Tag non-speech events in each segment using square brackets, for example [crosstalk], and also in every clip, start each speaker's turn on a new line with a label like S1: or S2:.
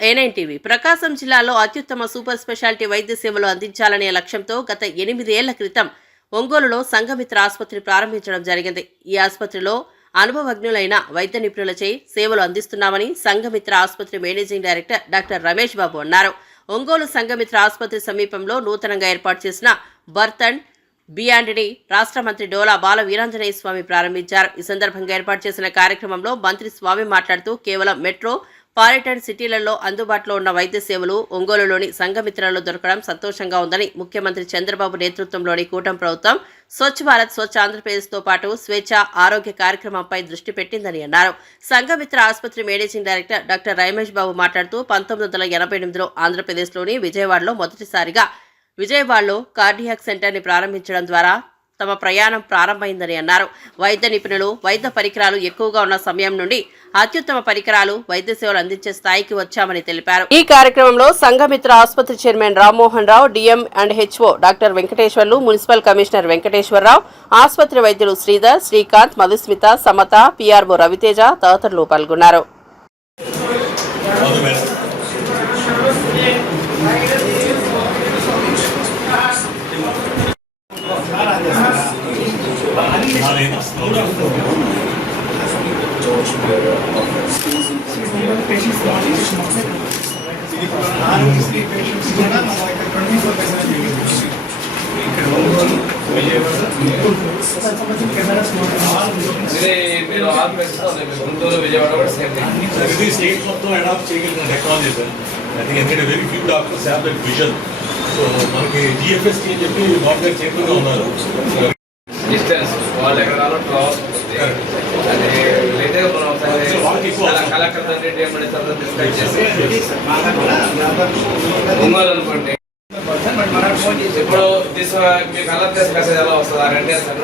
S1: Welcome A9 TV. ప్రకాశం జిల్లాలో అత్యుత్తమ super speciality వైద్య సేవలు అందించాలనే లక్ష్యంతో గత ఎనిమిదేళ్ళ క్రితం ఒంగోలులో సంఘమిత్ర ఆసుపత్రి ప్రారంభించడం జరిగింది. ఈ ఆసుపత్రిలో అనుభవజ్ఞులైన వైద్య నిపుణులచే సేవలు అందిస్తున్నామని సంఘమిత్ర ఆసుపత్రి managing director doctor Ramesh Babu అన్నారు. ఒంగోలు సంఘమిత్ర ఆసుపత్రి సమీపంలో నూతనంగా ఏర్పాటు చేసిన బర్తన్ బియాండ్ని రాష్ట్ర మంత్రి డోలా బాల వీరాంజనేయ స్వామి ప్రారంభించారు. ఈ సందర్భంగా ఏర్పాటు చేసిన కార్యక్రమంలో మంత్రి స్వామి మాట్లాడుతూ కేవలం మెట్రో పాలిటన్ సిటీలలో అందుబాటులో ఉన్న వైద్య సేవలు ఒంగోలులోని సంఘమిత్రలో దొరకడం సంతోషంగా ఉందని ముఖ్యమంత్రి చంద్రబాబు నేతృత్వంలోని కూటమి ప్రభుత్వం స్వచ్ఛ భారత్ స్వచ్ఛ ఆంధ్రప్రదేశ్తో పాటు స్వేచ్ఛ ఆరోగ్య కార్యక్రమంపై దృష్టి పెట్టిందని అన్నారు. సంఘమిత్ర ఆసుపత్రి managing director doctor Ramesh Babu మాట్లాడుతూ పంతొమ్మిది వందల ఎనభై ఎనిమిదిలో ఆంధ్రప్రదేశ్లోని విజయవాడలో మొదటిసారిగా విజయవాడలో కార్డియాక్ సెంటర్ని ప్రారంభించడం ద్వారా తమ ప్రయాణం ప్రారంభమైందని అన్నారు. వైద్య నిపుణులు వైద్య పరికరాలు ఎక్కువగా ఉన్న సమయం నుండి అత్యుత్తమ పరికరాలు వైద్య సేవలు అందించే స్థాయికి వచ్చామని తెలిపారు. ఈ కార్యక్రమంలో సంఘమిత్ర ఆసుపత్రి chairman Rammohan Rao DM and HO doctor Venkateswarlu municipal commissioner Venkateswararao ఆసుపత్రి వైద్యులు శ్రీధర్ శ్రీకాంత్ మధుస్మిత సమత పిఆర్ఓ రవితేజ తదితరులు పాల్గొన్నారు
S2: అవును మేడం నాదేనా?
S3: ఇది మీరు ఆల్ ప్లేసెస్ గుంటూరు విజయవాడ కూడా సేమ్ థింగ్
S2: ఇది స్టేట్ మొత్తం అడాప్ట్ చేయగలిగిన టెక్నాలజీ సార్ అది ఎందుకంటే వెరీ దట్ విజన్ సో మనకి జిఎఫ్ఎస్కి అని చెప్పి నాట్ గారు ఉన్నారు.
S3: డిస్టెన్స్ వాళ్ళ ఎకరాలు ట్రావెల్స్ అది లేటే మనం. కలెక్టర్ దగ్గర ఏమని డిస్కస్ చేసి. ఒంగోలు అనుకోండి. ఇప్పుడు దిస్ మీకు చేసి మెసేజ్ ఎలా వస్తుంది? ఆ రెండే సార్.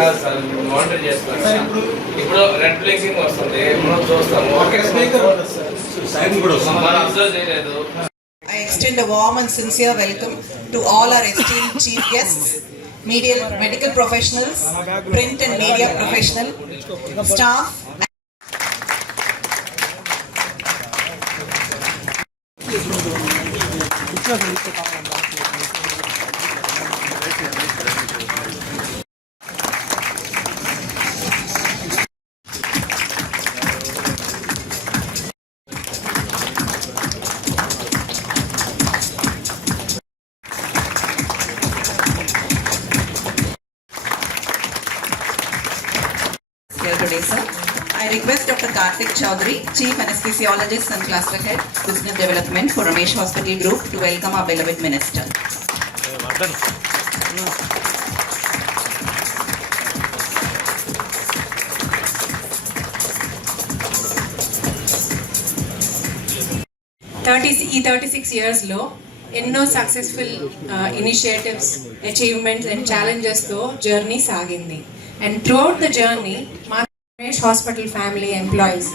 S3: కాదు సార్. మానిటర్ చేస్తున్నారు. ఇప్పుడు రెడ్ బ్లింకింగ్ వస్తుంది. మనం చూస్తాము. Okay
S4: I extend a warm and sincere welcome to all our esteemed chief guests, media, medical professionals, print and media professional, staff. And Dr. Chaudhary, Chief Anesthesiologist and Cluster Head, Business Development for Ramesh Hospital Group to welcome our beloved minister.
S5: Thirty ఈ thirty six ఇయర్స్లో ఎన్నో successful initiatives achievements and ఛాలెంజెస్తో journey సాగింది and throughout the journey మా Ramesh hospital family employees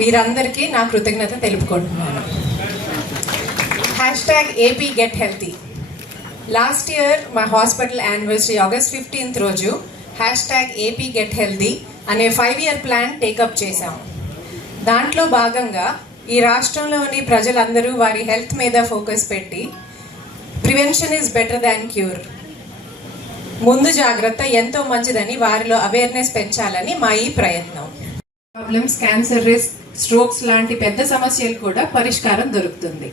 S5: వీరందరికీ నా కృతజ్ఞత తెలుపుకుంటున్నాను. Hash tag AP get healthy. Last year మా హాస్పిటల్ యానివర్సరీ ఆగస్ట్ ఫిఫ్టీన్త్ రోజు hash tag AP get healthy అనే five year plan take up చేశాం. దాంట్లో భాగంగా ఈ రాష్ట్రంలోని ప్రజలందరూ వారి హెల్త్ మీద ఫోకస్ పెట్టి prevention is better than cure. ముందు జాగ్రత్త ఎంతో మంచిదని వారిలో అవేర్నెస్ పెంచాలని మా ఈ ప్రయత్నం. ప్రాబ్లమ్స్ క్యాన్సర్ రిస్క్ స్ట్రోక్స్ లాంటి పెద్ద సమస్యలు కూడా పరిష్కారం దొరుకుతుంది.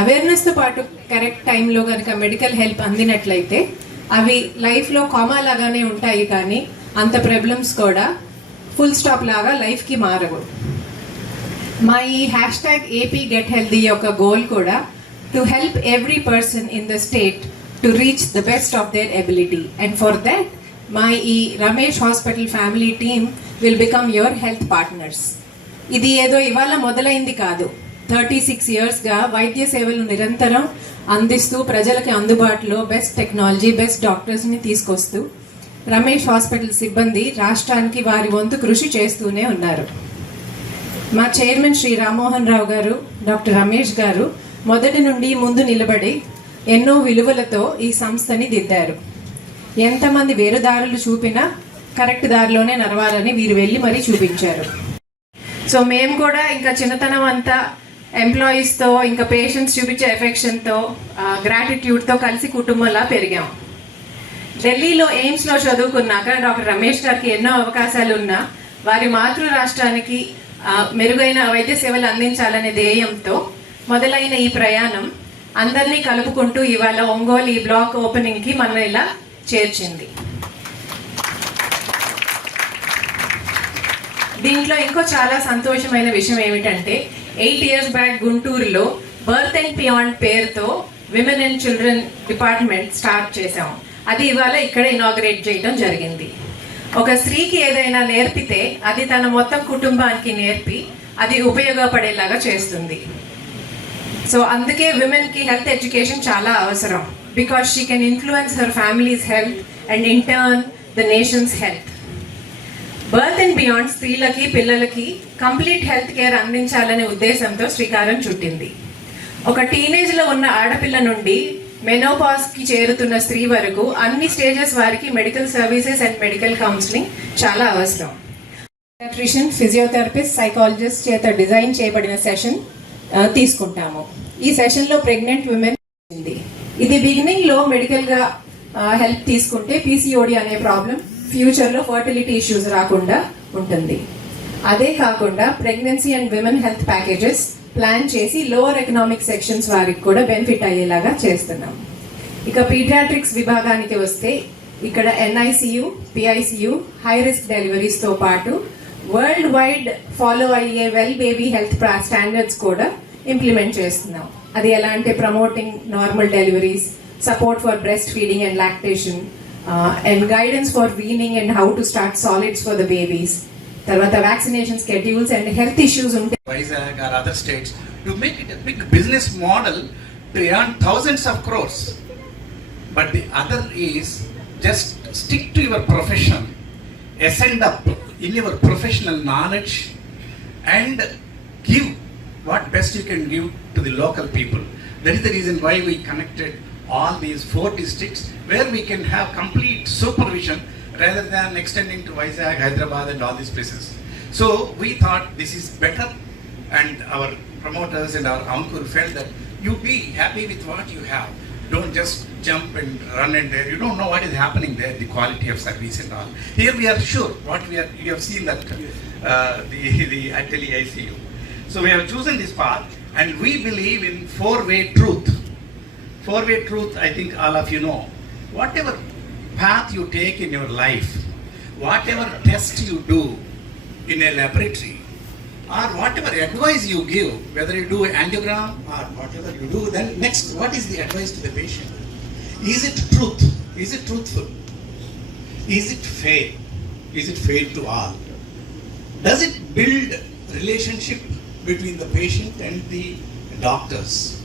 S5: అవేర్నెస్తో పాటు కరెక్ట్ టైంలో కనుక మెడికల్ హెల్ప్ అందినట్లయితే అవి లైఫ్లో కామా లాగానే ఉంటాయి కానీ అంత ప్రాబ్లమ్స్ కూడా ఫుల్ స్టాప్ లాగా లైఫ్కి మారవు. మా ఈ hash tag AP get healthy యొక్క గోల్ కూడా to help every person in the state to reach the best of their ability and for that మా ఈ Ramesh hospital family team will become your health partners ఇది ఏదో ఇవాళ మొదలైంది కాదు. Thirty six ఇయర్స్గా వైద్య సేవలు నిరంతరం అందిస్తూ ప్రజలకి అందుబాటులో బెస్ట్ టెక్నాలజీ బెస్ట్ డాక్టర్స్ని తీసుకొస్తూ రమేష్ హాస్పిటల్ సిబ్బంది రాష్ట్రానికి వారి వంతు కృషి చేస్తూనే ఉన్నారు. మా చైర్మన్ శ్రీ రామ్మోహన్ రావు గారు డాక్టర్ రమేష్ గారు మొదటి నుండి ముందు నిలబడి ఎన్నో విలువలతో ఈ సంస్థని దిద్దారు. ఎంతమంది వేరు దారులు చూపినా కరెక్ట్ దారిలోనే నడవాలని వీరు వెళ్ళి మరీ చూపించారు. సో మేము కూడా ఇంకా చిన్నతనం అంతా ఎంప్లాయీస్తో ఇంకా పేషెంట్స్ చూపించే ఎఫెక్షన్తో గ్రాటిట్యూడ్తో కలిసి కుటుంబంలా పెరిగాం. ఢిల్లీలో ఎయిమ్స్లో చదువుకున్నాక డాక్టర్ రమేష్ గారికి ఎన్నో అవకాశాలు ఉన్నా వారి మాతృ రాష్ట్రానికి మెరుగైన వైద్య సేవలు అందించాలనే ధ్యేయంతో మొదలైన ఈ ప్రయాణం అందరినీ కలుపుకుంటూ ఇవాళ ఒంగోలు ఈ బ్లాక్ ఓపెనింగ్కి మనం ఇలా చేర్చింది. దీంట్లో ఇంకో చాలా సంతోషమైన విషయం ఏమిటంటే ఎయిట్ ఇయర్స్ బ్యాక్ గుంటూరులో బర్త్ అండ్ బియాండ్ పేరుతో women and children department start చేశాం. అది ఇవాళ ఇక్కడ ఇనాగ్రేట్ చేయడం జరిగింది. ఒక స్త్రీకి ఏదైనా నేర్పితే అది తన మొత్తం కుటుంబానికి నేర్పి అది ఉపయోగపడేలాగా చేస్తుంది. సో అందుకే విమెన్కి హెల్త్ ఎడ్యుకేషన్ చాలా అవసరం. Because she can influence her family's health and in turn the nation's health birth and beyond స్త్రీలకి పిల్లలకి కంప్లీట్ హెల్త్ కేర్ అందించాలనే ఉద్దేశంతో శ్రీకారం చుట్టింది. ఒక టీనేజ్లో ఉన్న ఆడపిల్ల నుండి మెనోపాస్కి చేరుతున్న స్త్రీ వరకు అన్ని స్టేజెస్ వారికి medical services and medical counselling చాలా అవసరం. న్యూట్రిషన్ ఫిజియోథెరపిస్ట్ సైకాలజిస్ట్ చేత డిజైన్ చేయబడిన సెషన్ తీసుకుంటాము. ఈ సెషన్లో ప్రెగ్నెంట్ విమెన్ ఉంది. ఇది బిగినింగ్లో మెడికల్గా హెల్ప్ తీసుకుంటే పీసీఓడి అనే ప్రాబ్లం ఫ్యూచర్లో ఫర్టిలిటీ ఇష్యూస్ రాకుండా ఉంటుంది. అదే కాకుండా pregnancy and women health packages plan చేసి లోవర్ ఎకనామిక్ సెక్షన్స్ వారికి కూడా బెనిఫిట్ అయ్యేలాగా చేస్తున్నాం. ఇక పీడియాట్రిక్స్ విభాగానికి వస్తే ఇక్కడ ఎన్ఐసియు పిఐసియు హై రిస్క్ డెలివరీస్తో పాటు వరల్డ్ వైడ్ ఫాలో అయ్యే వెల్ బేబీ హెల్త్ స్టాండర్డ్స్ కూడా ఇంప్లిమెంట్ చేస్తున్నాం. అది ఎలా అంటే promoting normal deliveries support for breast feeding and lactation and guidance for weaning and how to start solids for the babies తర్వాత vaccination schedules and health issues ఉంటే
S6: Vizag or other states to make it big business model to earn thousands of crores but the other is just stick to your profession ascend up in your professional knowledge and give what best you can give to the local people. That is the reason why we connected all these four districts where we can have complete supervision rather than extending to Vizag, Hyderabad and all these places. So we thought this is better and our promoters and our Ankur felt that you be happy with what you have. Don't just jump and run and there. You don't know what is happening there, the quality of service and all. Here we are sure what we are, you have seen that uh, the, the atelier ICU. So we have chosen this path and we believe in four-way truth. Four-way truth, I think all of you know. Whatever path you take in your life, whatever test you do in a laboratory, or whatever advice you give, whether you do angiogram or whatever you do, then next, what is the advice to the patient? Is it truth? Is it truthful? Is it fair? Is it fair to all? Does it build relationship between the patient and the doctors?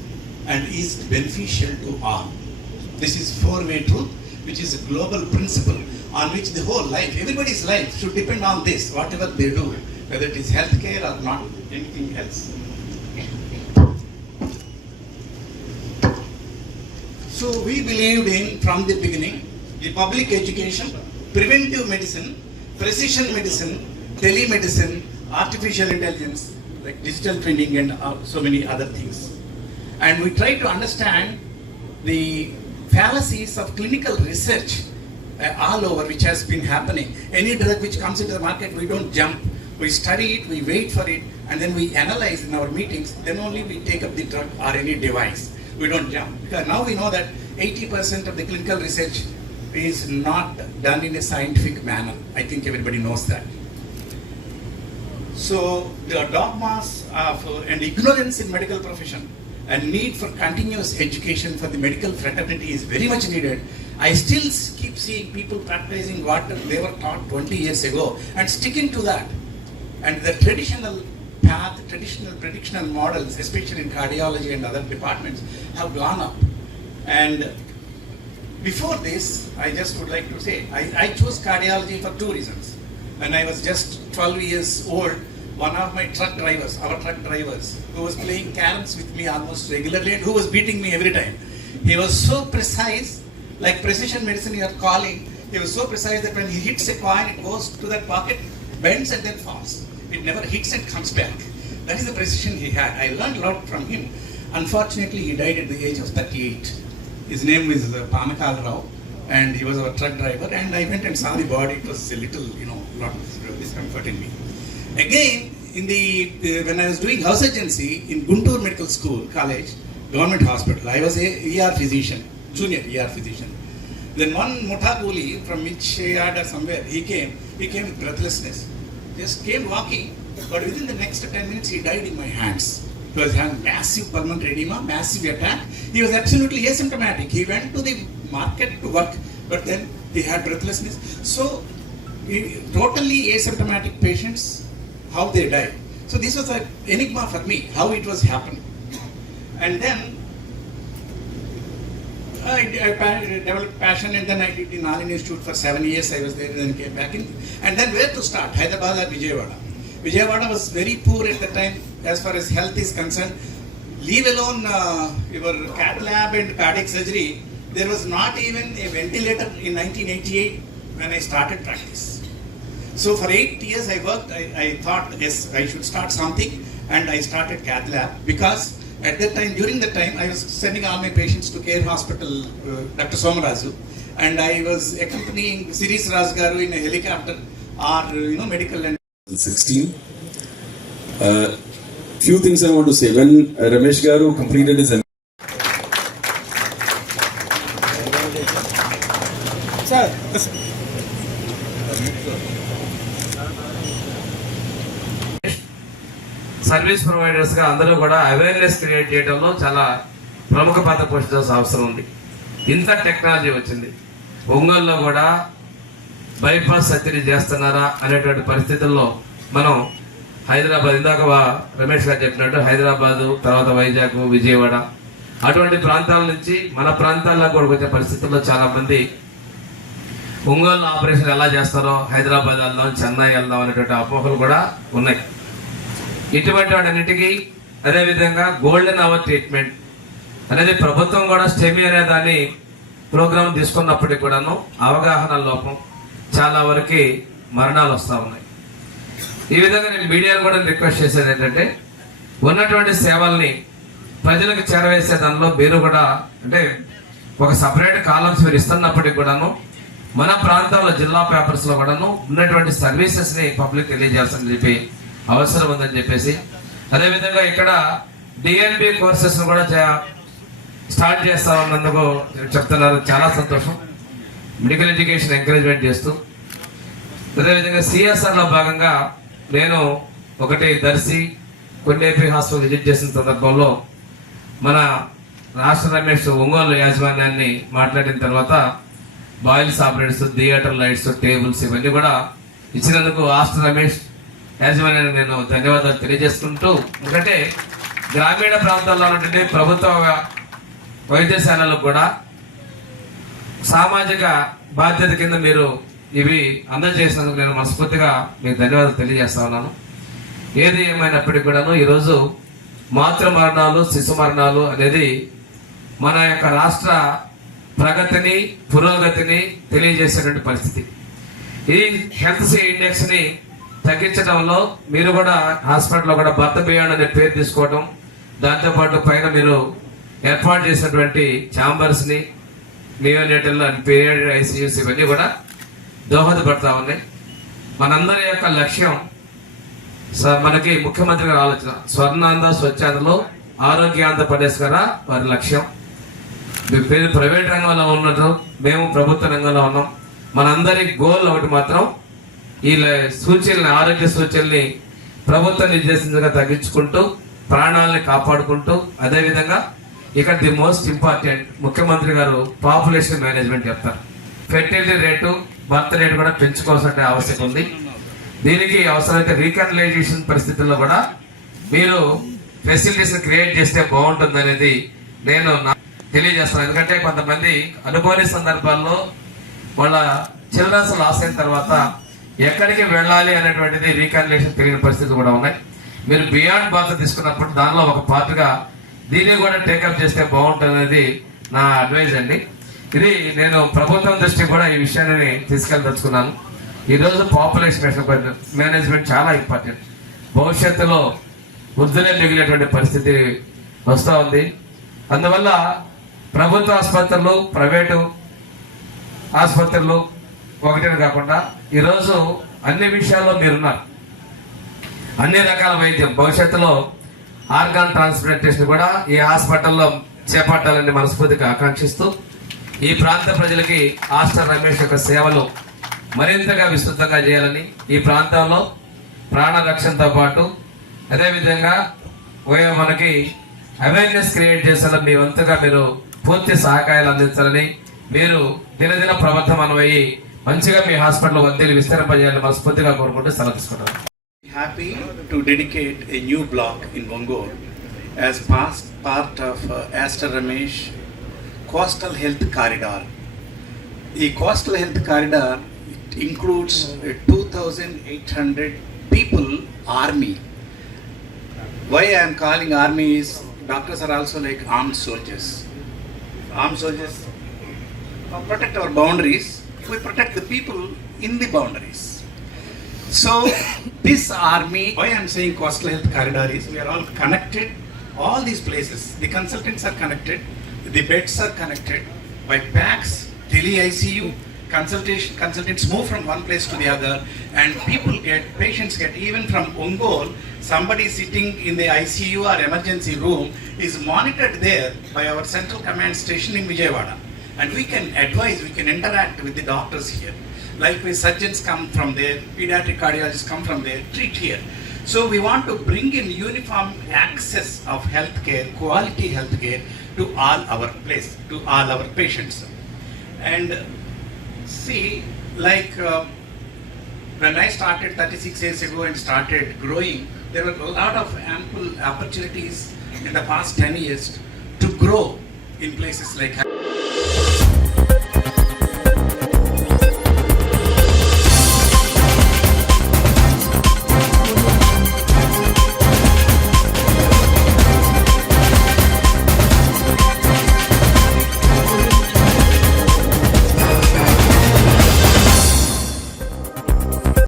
S6: And is it beneficial to all? This is four-way truth, which is a global principle on which the whole life, everybody's life should depend on this, whatever they do, whether it is healthcare or not, anything else. So we believed in from the beginning the public education, preventive medicine, precision medicine, telemedicine, artificial intelligence, like digital twinning and uh, so many other things. And we try to understand the fallacies of clinical research uh, all over which has been happening. Any drug which comes into the market, we don't jump. We study it, we wait for it, and then we analyze in our meetings. Then only we take up the drug or any device. We don't jump. Because now we know that 80% of the clinical research is not done in a scientific manner. I think everybody knows that. So the dogmas of and ignorance in medical profession and need for continuous education for the medical fraternity is very much needed. I still keep seeing people practicing what they were taught 20 years ago and sticking to that. And the traditional traditional predictional models, especially in cardiology and other departments, have gone up. And before this, I just would like to say, I, I chose cardiology for two reasons. When I was just 12 years old, one of my truck drivers, our truck drivers, who was playing caroms with me almost regularly and who was beating me every time, he was so precise, like precision medicine you are calling, he was so precise that when he hits a coin, it goes to that pocket, bends and then falls. It never hits and comes back. That is the precision he had. I learned a lot from him. Unfortunately, he died at the age of 38. His name is uh, Rao, and he was our truck driver. And I went and saw the body. It was a little, you know, lot of discomfort in me. Again, in the uh, when I was doing house agency in Guntur Medical School College, government hospital, I was a ER physician, junior ER physician. Then one Mutakuli from Michiyad or somewhere, he came, he came with breathlessness. Just came walking, but within the next 10 minutes, he died in my hands. He was having massive pulmonary edema, massive attack. He was absolutely asymptomatic. He went to the market to work, but then he had breathlessness. So, totally asymptomatic patients, how they die. So, this was an enigma for me, how it was happening. And then I, I developed passion and then I did in Nalini Institute for seven years. I was there and then came back in. And then where to start? Hyderabad or Vijayawada? Vijayawada was very poor at the time as far as health is concerned. Leave alone uh, your cath lab and cardiac surgery. There was not even a ventilator in 1988 when I started practice. So for eight years I worked, I, I thought, yes, I should start something and I started cath lab because at that time, during that time, I was sending all my patients to Care Hospital, uh, Dr. Somarazu, and I was accompanying Siris Razgaru in a helicopter or, you know, medical and
S7: 16. Uh, few things I want to say. When uh, Ramesh Garu completed his
S3: service ప్రొవైడర్స్గా అందరూ కూడా awareness create చేయడంలో చాలా ప్రముఖ పాత్ర పోషించాల్సిన అవసరం ఉంది. ఇంత technology వచ్చింది. ఒంగోలులో కూడా బైపాస్ సర్జరీ చేస్తున్నారా అనేటువంటి పరిస్థితుల్లో మనం హైదరాబాద్ ఇందాక రమేష్ గారు చెప్పినట్టు హైదరాబాదు తర్వాత వైజాగ్ విజయవాడ అటువంటి ప్రాంతాల నుంచి మన ప్రాంతాల్లో కూడా వచ్చే పరిస్థితుల్లో చాలామంది ఒంగోలు ఆపరేషన్ ఎలా చేస్తారో హైదరాబాద్ వెళ్దాం చెన్నై వెళ్దాం అనేటువంటి అపోహలు కూడా ఉన్నాయి. ఇటువంటి వాటన్నిటికీ అదేవిధంగా గోల్డెన్ అవర్ ట్రీట్మెంట్ అనేది ప్రభుత్వం కూడా స్టెమి అనే దాన్ని ప్రోగ్రాం తీసుకున్నప్పటికి కూడాను అవగాహన లోపం చాలా వరకు మరణాలు వస్తూ ఉన్నాయి. ఈ విధంగా నేను మీడియాను కూడా రిక్వెస్ట్ చేసేది ఏంటంటే ఉన్నటువంటి సేవల్ని ప్రజలకు చేరవేసే దానిలో మీరు కూడా అంటే ఒక సపరేట్ కాలమ్స్ మీరు ఇస్తున్నప్పటికి కూడాను మన ప్రాంతంలో జిల్లా పేపర్స్లో కూడాను ఉన్నటువంటి సర్వీసెస్ని పబ్లిక్ తెలియజేస్తానని చెప్పి అవసరం ఉందని చెప్పేసి అదేవిధంగా ఇక్కడ డిఎన్బి కోర్సెస్ కూడా చే- స్టార్ట్ చేస్తామన్నందుకు చెప్తున్నారు. చాలా సంతోషం. మెడికల్ ఎడ్యుకేషన్ ఎంకరేజ్మెంట్ చేస్తూ. అదేవిధంగా సిఎస్ఆర్లో భాగంగా నేను ఒకటి దర్శి కొండేపి హాస్పిటల్ విజిట్ చేసిన సందర్భంలో మన రాష్ట్ర రమేష్ ఒంగోలు యాజమాన్యాన్ని మాట్లాడిన తర్వాత బాయిల్స్ ఆపరేట్స్ థియేటర్ లైట్స్ టేబుల్స్ ఇవన్నీ కూడా ఇచ్చినందుకు రాష్ట్ర రమేష్ యాజమాన్యానికి నేను ధన్యవాదాలు తెలియజేసుకుంటూ ఎందుకంటే గ్రామీణ ప్రాంతాల్లో ఉన్నటువంటి ప్రభుత్వ వైద్యశాలలు కూడా సామాజిక బాధ్యత కింద మీరు ఇవి అందజేసినందుకు నేను మనస్ఫూర్తిగా మీకు ధన్యవాదాలు తెలియజేస్తా ఉన్నాను. ఏది ఏమైనప్పటికీ కూడాను ఈరోజు మాతృ మరణాలు శిశు మరణాలు అనేది మన యొక్క రాష్ట్ర ప్రగతిని పురోగతిని తెలియజేసేటువంటి పరిస్థితి. ఈ హెల్త్ సే ఇండెక్స్ని తగ్గించడంలో మీరు కూడా హాస్పిటల్లో కూడా భర్త బియ్యం అనే పేరు తీసుకోవడం దాంతోపాటు పైన మీరు ఏర్పాటు చేసినటువంటి ఛాంబర్స్ని నియోనేటల్ అండ్ పీరియడ్ ఐసీయూస్ ఇవన్నీ కూడా దోహదపడతా ఉన్నాయి. మనందరి యొక్క లక్ష్యం స- మనకి ముఖ్యమంత్రి గారి ఆలోచన స్వర్ణాంధ్ర స్వచ్ఛాంధ్రలో ఆరోగ్యాంధ్ర ప్రదేశ్ గారా వారి లక్ష్యం. మీ- ప్రైవేట్ రంగంలో ఉన్నట్టు మేము ప్రభుత్వ రంగంలో ఉన్నాం. మనందరి గోల్ ఒకటి మాత్రం ఈ ల- సూచనల్ని ఆరోగ్య సూచనల్ని ప్రభుత్వం నిర్దేశించగా తగ్గించుకుంటూ ప్రాణాలని కాపాడుకుంటూ అదేవిధంగా ఇక్కడ ది మోస్ట్ ఇంపార్టెంట్ ముఖ్యమంత్రి గారు పాపులేషన్ మేనేజ్మెంట్ చెప్తారు. ఫెర్టిలిటీ రేటు బర్త్ రేటు కూడా పెంచుకోవాల్సిన ఆవశ్యకత ఉంది. దీనికి అవసరమైతే రీకనలైజేషన్ పరిస్థితుల్లో కూడా మీరు ఫెసిలిటీస్ క్రియేట్ చేస్తే బాగుంటుంది అనేది నేను నా- తెలియజేస్తాను ఎందుకంటే కొంతమంది అనుభవని సందర్భాల్లో వాళ్ళ చిల్డ్రన్స్ లాస్ అయిన తర్వాత ఎక్కడికి వెళ్ళాలి అనేటువంటిది రీకాన్లేషన్ తెలియని పరిస్థితులు కూడా ఉన్నాయి. మీరు బియాండ్ బాధ తీసుకున్నప్పుడు దానిలో ఒక పార్ట్గా దీన్ని కూడా టేకప్ చేస్తే బాగుంటుంది అనేది నా అడ్వైజ్ అండి. ఇది నేను ప్రభుత్వం దృష్టికి కూడా ఈ విషయాన్ని తీసుకెళ్ళదలుచుకున్నాను ఈరోజు పాపులేషన్ మేనేజ్మెంట్ చాలా ఇంపార్టెంట్. భవిష్యత్తులో వృద్ధులే మిగిలేటువంటి పరిస్థితి వస్తూ ఉంది. అందువల్ల ప్రభుత్వ ఆసుపత్రులు ప్రైవేటు ఆసుపత్రులు ఒకటే కాకుండా ఈరోజు అన్ని విషయాల్లో మీరున్నారు. అన్ని రకాల వైద్యం. భవిష్యత్తులో ఆర్గాన్ ట్రాన్స్ప్లాంటేషన్ కూడా ఈ హాస్పిటల్లో చేపట్టాలని మనస్ఫూర్తిగా ఆకాంక్షిస్తూ ఈ ప్రాంత ప్రజలకి ఆస్టర్ రమేష్ యొక్క సేవలు మరింతగా విస్తృతంగా చేయాలని ఈ ప్రాంతంలో ప్రాణరక్షణతో పాటు అదేవిధంగా ఓ- మనకి అవేర్నెస్ క్రియేట్ చేసేలా మీ వంతుగా మీరు పూర్తి సహకారాలు అందించాలని మీరు దినదిన ప్రబద్ధమనమయ్యి మంచిగా మీ హాస్పిటల్ వంతేలు విస్తరింపజేయాలని మనస్ఫూర్తిగా కోరుకుంటూ సెలవు తీసుకుంటాను
S6: happy to dedicate a new block in Ongole as pass part of Aster Ramesh coastal health corridor ఈ coastal health corridor it includes two thousand eight hundred people army why I calling armies doctors are doctors like also like arm soldiers. Protect soldiers boundaries We protect the people in the boundaries. So [coughs] this army, why I'm saying coastal health corridor is we are all connected, all these places, the consultants are connected, the beds are connected by PACS, tele ICU, consultation, consultants move from one place to the other and people get, patients get, even from Ongol, somebody sitting in the ICU or emergency room is monitored there by our central command station in Vijayawada. And we can advise, we can interact with the doctors here. Likewise, surgeons come from there, pediatric cardiologists come from there, treat here. So we want to bring in uniform access of healthcare, quality healthcare to all our place, to all our patients. And see, like uh, when I started 36 years ago and started growing, there were a lot of ample opportunities in the past 10 years to grow in places like.